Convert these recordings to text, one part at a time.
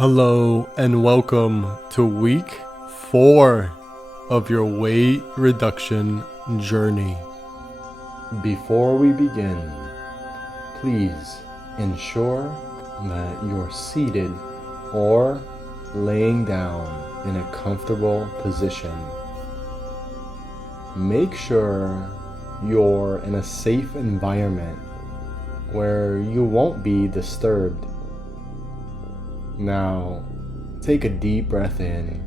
Hello and welcome to week 4 of your weight reduction journey. Before we begin, please ensure that you're seated or laying down in a comfortable position. Make sure you're in a safe environment where you won't be disturbed. Now, take a deep breath in.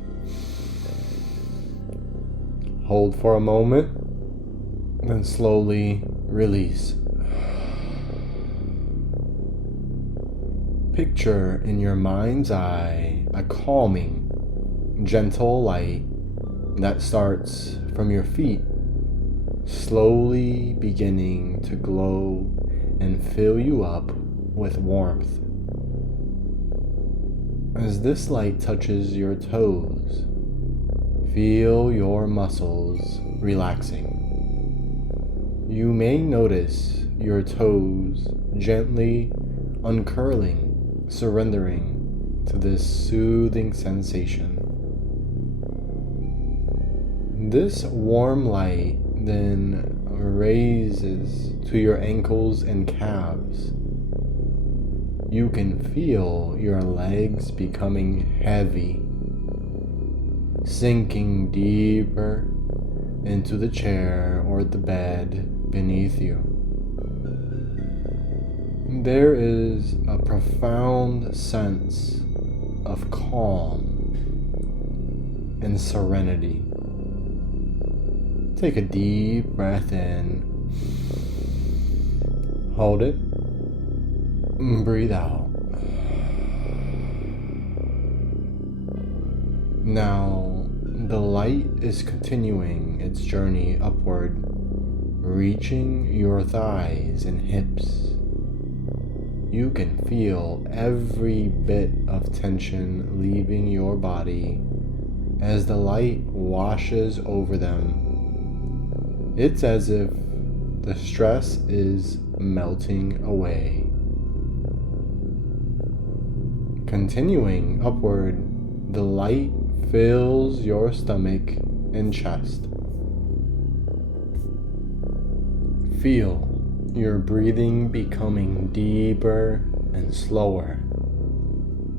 Hold for a moment, then slowly release. Picture in your mind's eye a calming, gentle light that starts from your feet, slowly beginning to glow and fill you up with warmth. As this light touches your toes, feel your muscles relaxing. You may notice your toes gently uncurling, surrendering to this soothing sensation. This warm light then raises to your ankles and calves. You can feel your legs becoming heavy, sinking deeper into the chair or the bed beneath you. There is a profound sense of calm and serenity. Take a deep breath in, hold it, breathe out. Now, the light is continuing its journey upward, reaching your thighs and hips. You can feel every bit of tension leaving your body as the light washes over them. It's as if the stress is melting away. Continuing upward, the light fills your stomach and chest. Feel your breathing becoming deeper and slower,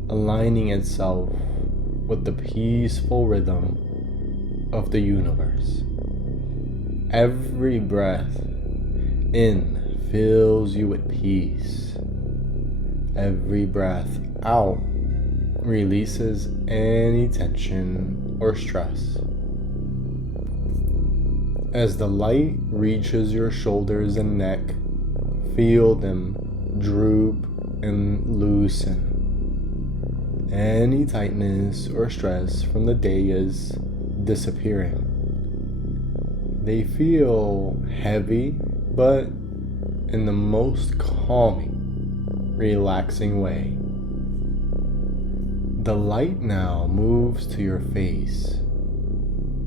aligning itself with the peaceful rhythm of the universe. Every breath in fills you with peace. Every breath out releases any tension or stress. As the light reaches your shoulders and neck, feel them droop and loosen. Any tightness or stress from the day is disappearing. They feel heavy, but in the most calming, relaxing way. The light now moves to your face,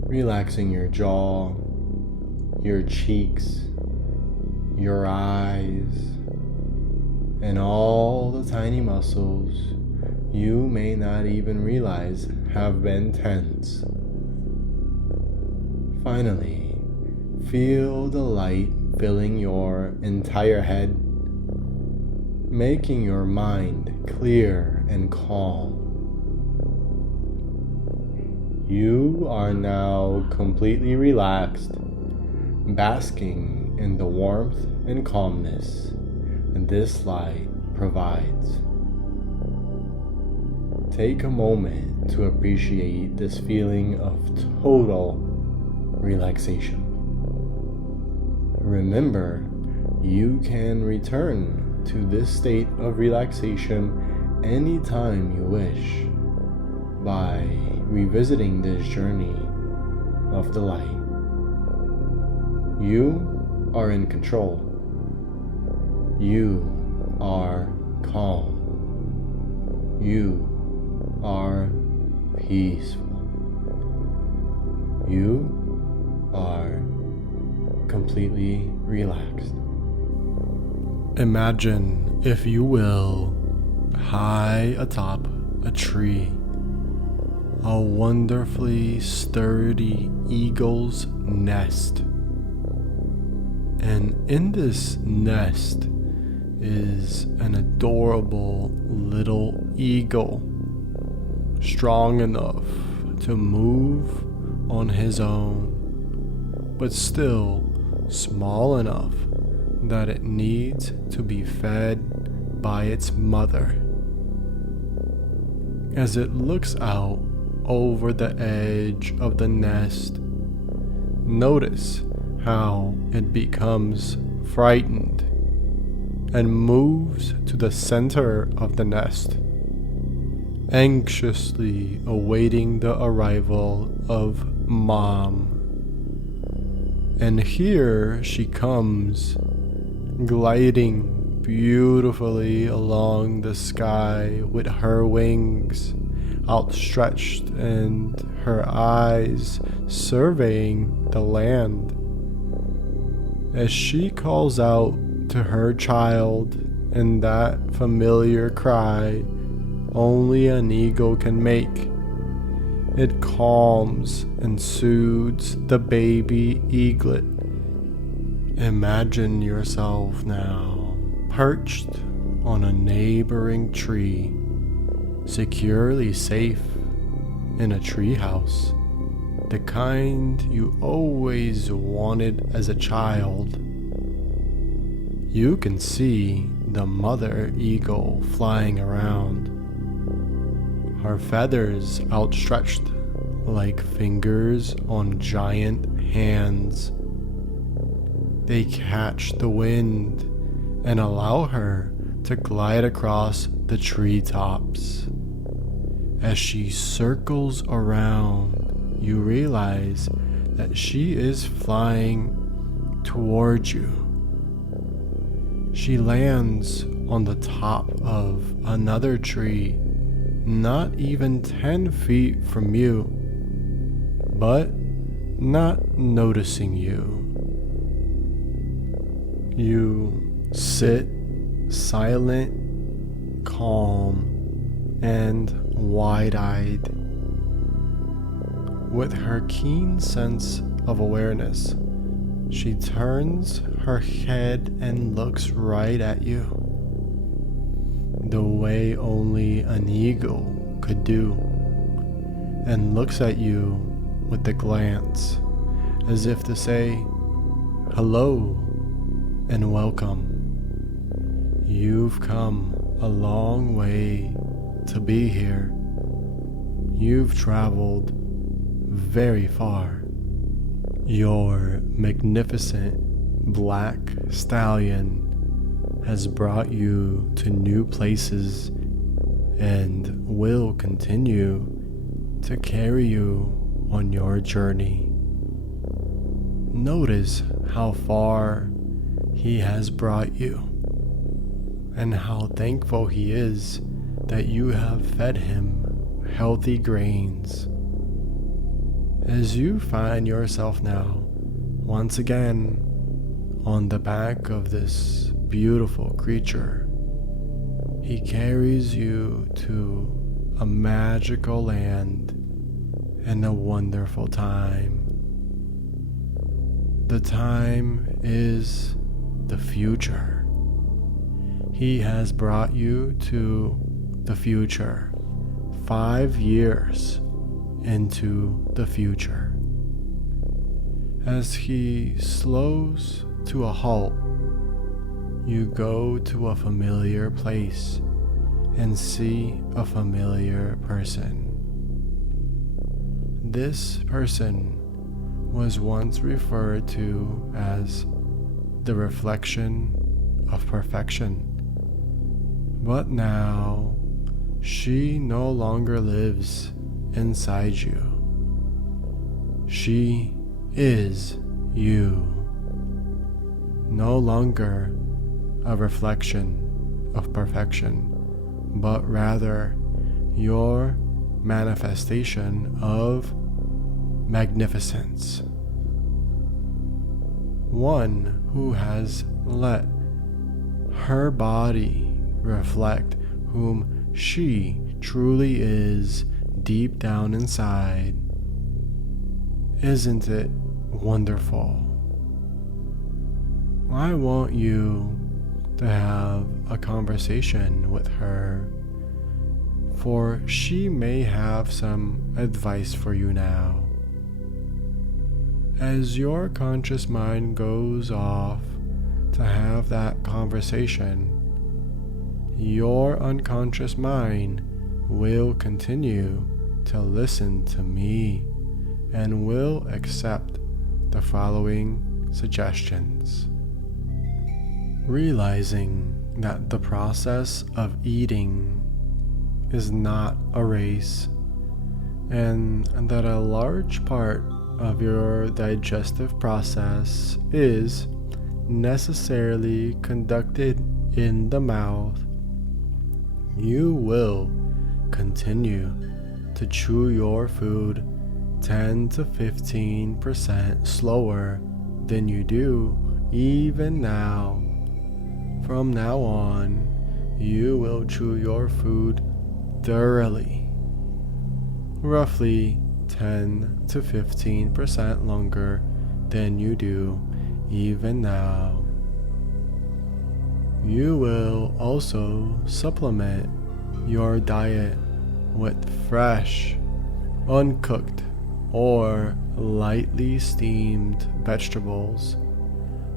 relaxing your jaw, your cheeks, your eyes, and all the tiny muscles you may not even realize have been tense. Finally, feel the light filling your entire head, making your mind clear and calm. You are now completely relaxed, basking in the warmth and calmness this light provides. Take a moment to appreciate this feeling of total relaxation. Remember, you can return to this state of relaxation anytime you wish by revisiting this journey of the light. You are in control. You are calm. You are peaceful. You are completely relaxed. Imagine, if you will, high atop a tree, a wonderfully sturdy eagle's nest. And in this nest is an adorable little eagle, strong enough to move on his own, but still small enough that it needs to be fed by its mother. As it looks out over the edge of the nest, notice how it becomes frightened and moves to the center of the nest, anxiously awaiting the arrival of Mom. And here she comes, gliding beautifully along the sky with her wings outstretched and her eyes surveying the land. As she calls out to her child in that familiar cry only an eagle can make, it calms and soothes the baby eaglet. Imagine yourself now perched on a neighboring tree, securely safe in a treehouse, the kind you always wanted as a child. You can see the mother eagle flying around, her feathers outstretched like fingers on giant hands. They catch the wind and allow her to glide across the treetops. As she circles around, you realize that she is flying towards you. She lands on the top of another tree, not even 10 feet from you, but not noticing you. You sit silent, calm, and wide-eyed. With her keen sense of awareness, she turns her head and looks right at you, the way only an eagle could do, and looks at you with a glance as if to say, "Hello and welcome. You've come a long way to be here. You've traveled very far. Your magnificent black stallion has brought you to new places and will continue to carry you on your journey. Notice how far he has brought you and how thankful he is that you have fed him healthy grains. As you find yourself now, once again, on the back of this beautiful creature, he carries you to a magical land and a wonderful time. The time is the future. He has brought you to the future, 5 years into the future. As he slows to a halt, you go to a familiar place and see a familiar person. This person was once referred to as the reflection of perfection, but now she no longer lives inside you. She is you, no longer a reflection of perfection, but rather your manifestation of magnificence. One who has let her body reflect whom she truly is deep down inside. Isn't it wonderful? I want you to have a conversation with her, for she may have some advice for you now. As your conscious mind goes off to have that conversation, your unconscious mind will continue to listen to me and will accept the following suggestions. Realizing that the process of eating is not a race, and that a large part of your digestive process is necessarily conducted in the mouth, you will continue to chew your food 10 to 15% slower than you do even now. From now on, you will chew your food thoroughly, roughly 10 to 15% longer than you do even now. You will also supplement your diet with fresh, uncooked, or lightly steamed vegetables,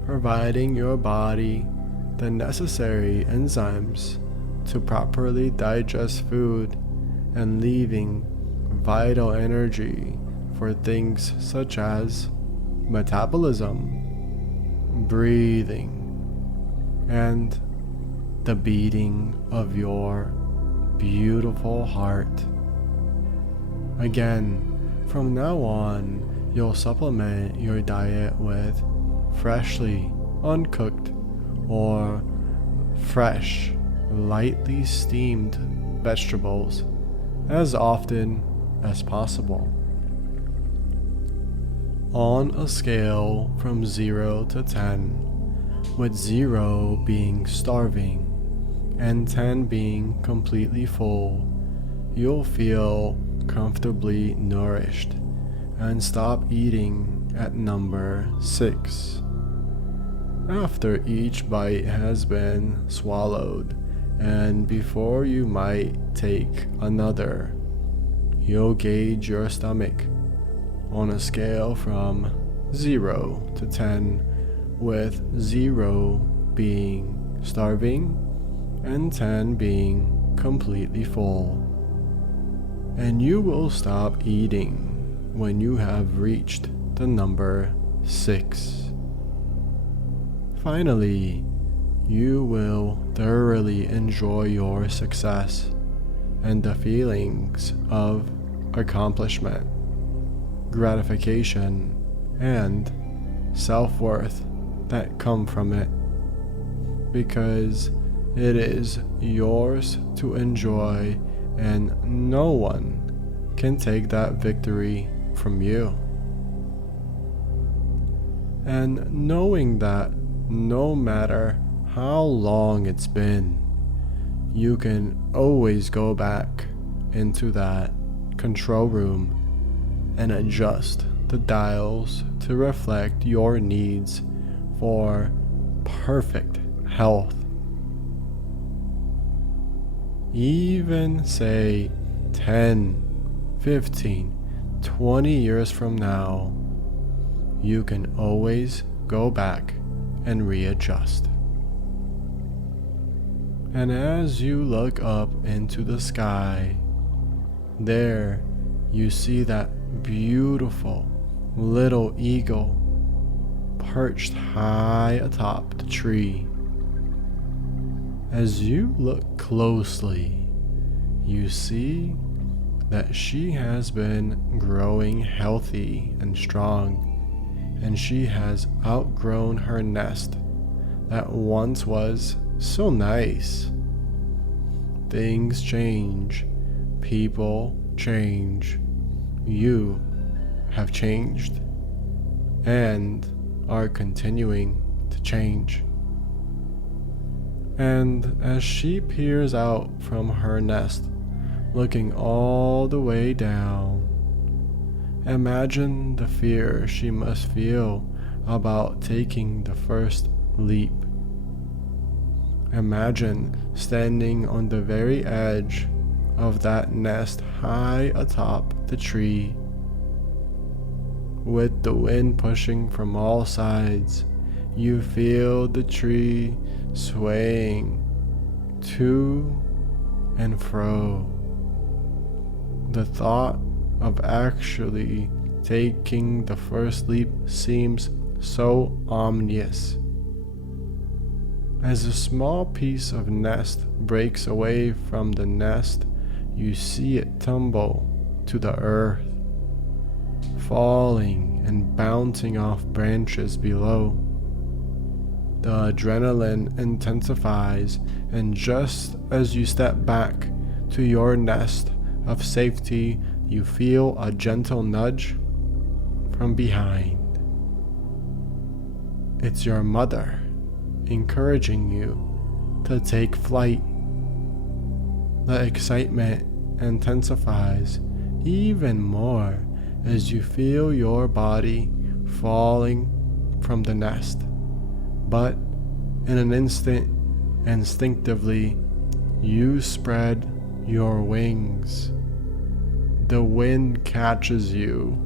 providing your body the necessary enzymes to properly digest food and leaving vital energy for things such as metabolism, breathing, and the beating of your beautiful heart. Again, from now on, you'll supplement your diet with freshly uncooked or fresh, lightly steamed vegetables as often as possible. On a scale from 0 to 10, with 0 being starving and 10 being completely full, you'll feel comfortably nourished and stop eating at number 6. After each bite has been swallowed and before you might take another, you'll gauge your stomach on a scale from 0 to 10, with 0 being starving and 10 being completely full. And you will stop eating when you have reached the number 6. Finally, you will thoroughly enjoy your success and the feelings of accomplishment, gratification, and self-worth that come from it, because it is yours to enjoy and no one can take that victory from you. And knowing that no matter how long it's been, you can always go back into that control room and adjust the dials to reflect your needs for perfect health. Even say 10, 15, 20 years from now, you can always go back and readjust. And as you look up into the sky, there you see that beautiful little eagle perched high atop the tree. As you look closely, you see that she has been growing healthy and strong, and she has outgrown her nest that once was so nice. Things change, people change, you have changed and are continuing to change. And as she peers out from her nest looking all the way down. Imagine the fear she must feel about taking the first leap. Imagine standing on the very edge of that nest high atop the tree, with the wind pushing from all sides. You feel the tree swaying to and fro. The thought of actually taking the first leap seems so ominous. As a small piece of nest breaks away from the nest, you see it tumble to the earth, falling and bouncing off branches below. The adrenaline intensifies, and just as you step back to your nest of safety, you feel a gentle nudge from behind. It's your mother encouraging you to take flight. The excitement intensifies even more as you feel your body falling from the nest. But in an instant, instinctively, you spread your wings. The wind catches you,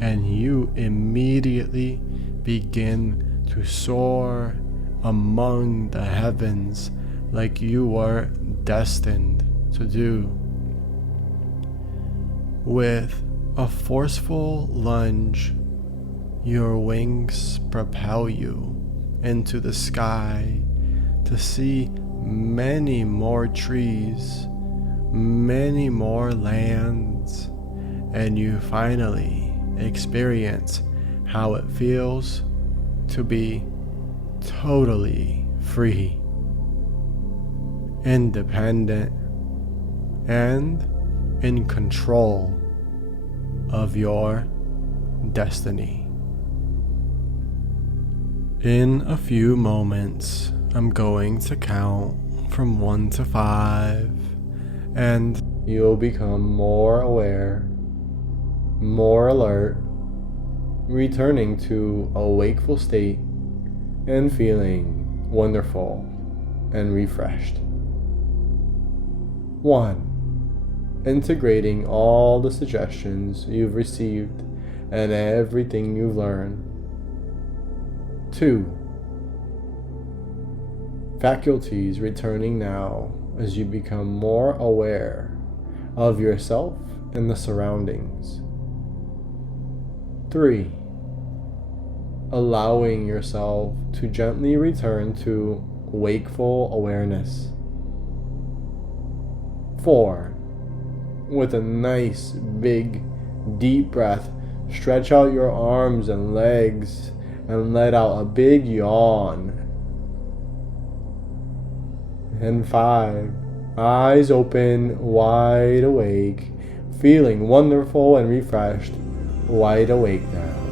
and you immediately begin to soar among the heavens like you were destined to do. With a forceful lunge, your wings propel you into the sky to see many more trees, many more lands, and you finally experience how it feels to be totally free, independent, and in control of your destiny. In a few moments, I'm going to count from 1 to 5, and you'll become more aware, more alert, returning to a wakeful state and feeling wonderful and refreshed. 1. Integrating all the suggestions you've received and everything you've learned. 2. Faculties returning now as you become more aware of yourself and the surroundings. 3. Allowing yourself to gently return to wakeful awareness. 4. With a nice, big, deep breath, stretch out your arms and legs and let out a big yawn. And 5. Eyes open, wide awake, feeling wonderful and refreshed, wide awake now.